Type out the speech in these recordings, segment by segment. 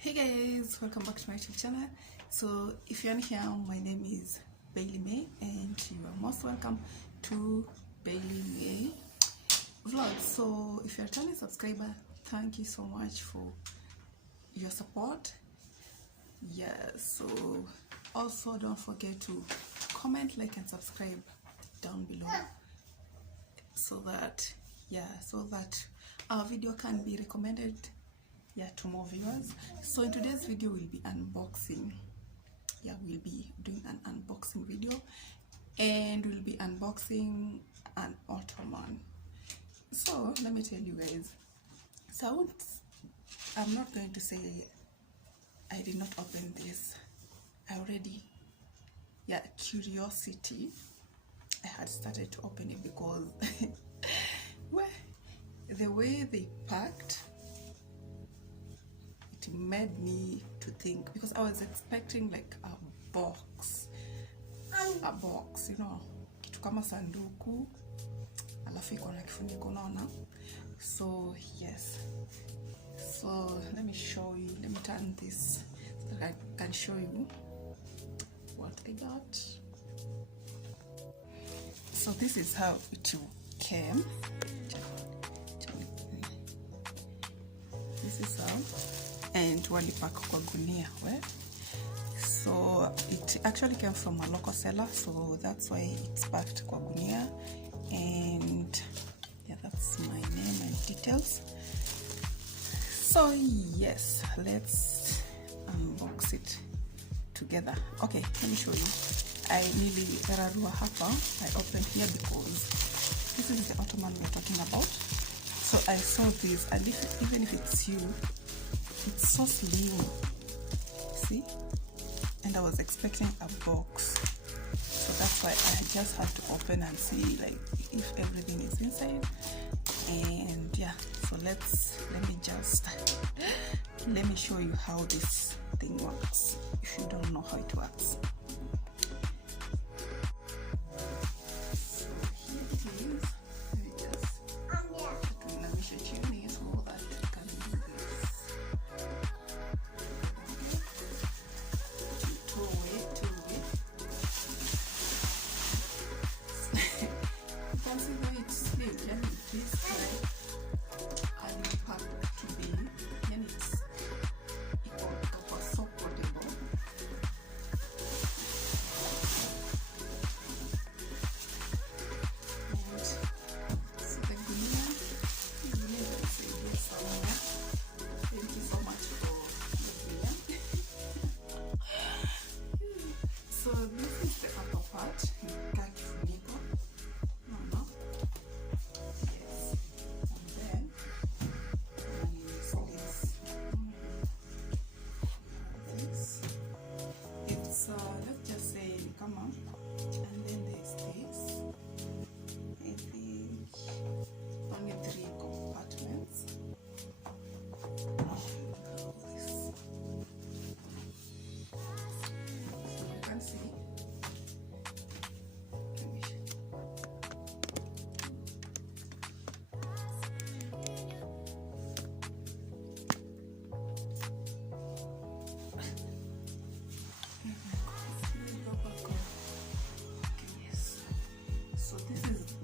Hey guys, welcome back to my YouTube channel. So if you're new here, my name is Bailey May and you are most welcome to Bailey May Vlogs. So if you're a returning subscriber, thank you so much for your support. So also don't forget to comment, like and subscribe down below so that our video can be recommended to more viewers. So in today's video we'll be unboxing. We'll be doing an unboxing video and we'll be unboxing an Ottoman. So let me tell you guys, so I'm not going to say I did not open this. I already, curiosity, I had started to open it because well, the way they packed made me to think, because I was expecting like a box, you know, kitu kama sanduku alafu iko na kifuniko naona. So yes, so let me turn this so that I can show you what I got. So this is how it came. This is how, and walipack kwa gunia. So it actually came from a local seller, so that's why it's packed kwa gunia. And that's my name and details. So yes, let's unbox it together. Okay, let me show you. I nearly rarua hapa. I opened here because this is the Ottoman we're talking about. So I saw this, and even if it's you, it's so slim, see, and I was expecting a box, so that's why I just had to open and see like if everything is inside. And so let me show you how this thing works if you don't know how it works.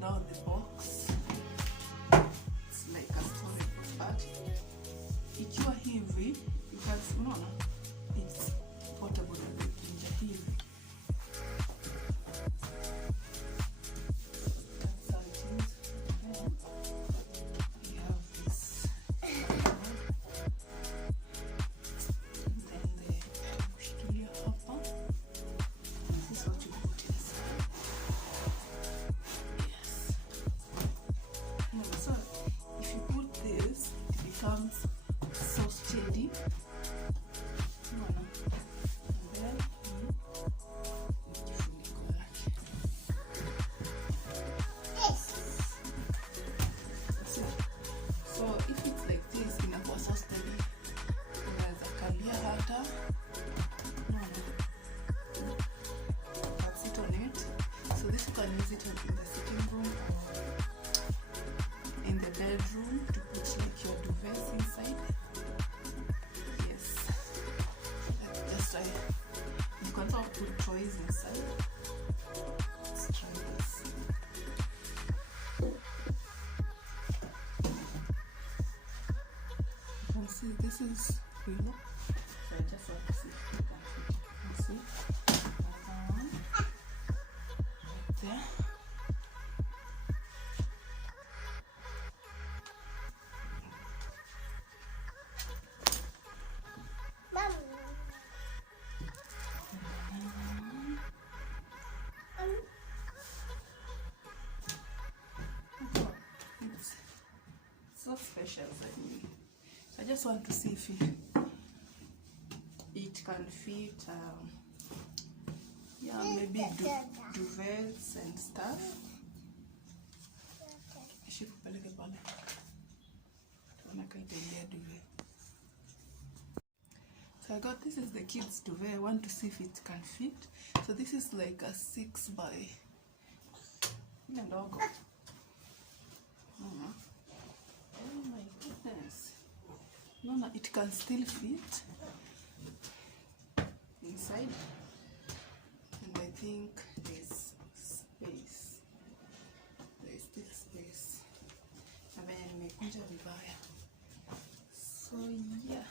Now the box, it's like a storage, but ikiwa hivi, because unaona it's portable and inja hivi. That's how it is. We have this, and then the kushikilia hapa. This is what you put inside. So if you put this, it becomes so steady. And then so if it's like this, inakuwa so steady. Unaweza kalia hata. Can sit on it. So this you can use it in the sitting room or in the bedroom to put like your duvets inside. put toys inside. Let's try this. You can see this is pillow. So I just want to see if you can see. Another one right there. So special, so I just want to see if it can fit yeah, maybe duvets and stuff. So I got, this is the kids duvet. I want to see if it can fit. So this is like a 6 by logo. Oh my goodness. No, it can still fit inside. And I think there's space. There's still space. And then nimekunja vibaya. So yeah.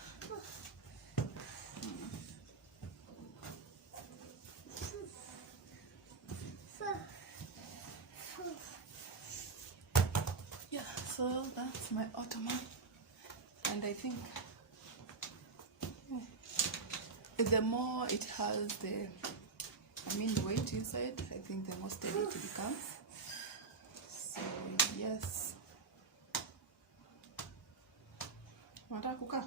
Yeah, so that's my Ottoman, and I think the more it has the weight inside, I think the more steady it becomes. So yes. Unataka kukaa?